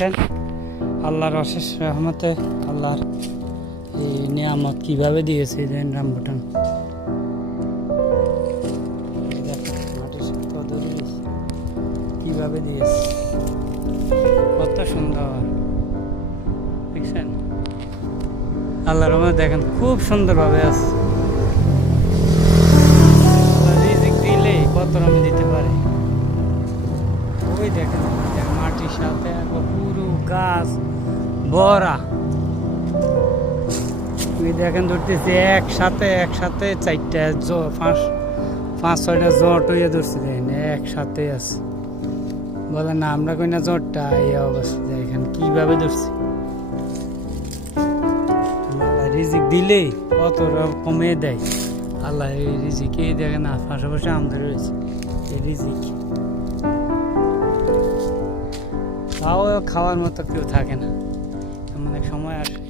দেখছেন আল্লাহর অশেষ রহমতে আল্লাহর এই নিয়ামত কিভাবে দিয়েছে যে রামবুটান কিভাবে দিয়েছে, কত সুন্দর দেখছেন আল্লাহর রহমতে। দেখেন খুব সুন্দরভাবে আছে, রিজিক দিলে কত রকম দিতে পারে। ওই দেখেন মাটির সাথে পুরো গাছ ভরা। দেখেন ধরতেছে একসাথে চারটা পাঁচ ছয়টা জট হইয়া ধরছে, দেখেন একসাথে আছে। বলে না আমরা কই না জটটা এই অবস্থা, এখানে কিভাবে ধরছে। রিজিক দিলে কত কমে দেয় আল্লাহ। এই রিজিক এই দেখেন না পাশাপাশি আমাদের রয়েছে এই রিজিক, তাও খাওয়ার মতো কেউ থাকে না, এমন এক সময় আসে।